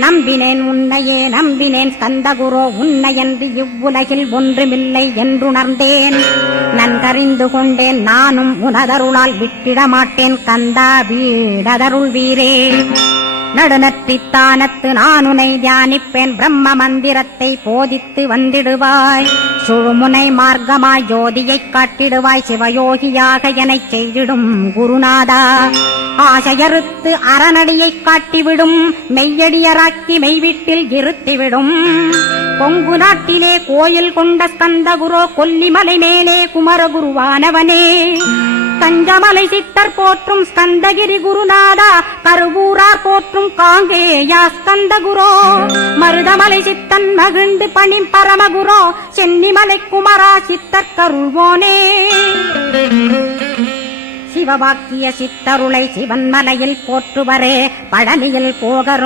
நம்பினேன் உன்னையே நம்பினேன் ஸ்கந்தகுரோ உன்னையன்று இவ்வுலகில் ஒன்றுமில்லை என்றுணர்ந்தேன். நன்கறிந்து கொண்டேன் நானும் உனதருளால் விட்டிட மாட்டேன் கந்தா வீடதருள் வீரே. நடுநற்றித்தானத்து நானுனை தியானிப்பேன் பிரம்ம மந்திரத்தை போதித்து வந்திடுவாய். சுழுமுனை மார்க்கமாய் ஜோதியைக் காட்டிடுவாய் சிவயோகியாக எனச் செய்திடும் குருநாதா. ஆசையறுத்து அறநடியைக் காட்டிவிடும் மெய்யடியராக்கி மெய்வீட்டில் இருத்திவிடும். கொங்கு நாட்டிலே கோயில் கொண்ட ஸ்கந்தகுரோ கொல்லிமலை மேலே குமரகுருவானவனே. கஞ்சமலை சித்தர் போற்றும் ஸ்கந்தகிரி குருநாதா கருவூரார் போற்றும் காங்கேயா ஸ்கந்தகுரோ. மருதமலை சித்தன் மகிழ்ந்து பணிம் பரமகுரோ சென்னிமலை குமரா சித்தர் கருள்வோனே. சிவவாக்கிய சித்தருளை சிவன்மலையில் போற்றுவரே பழனியில் போகரும்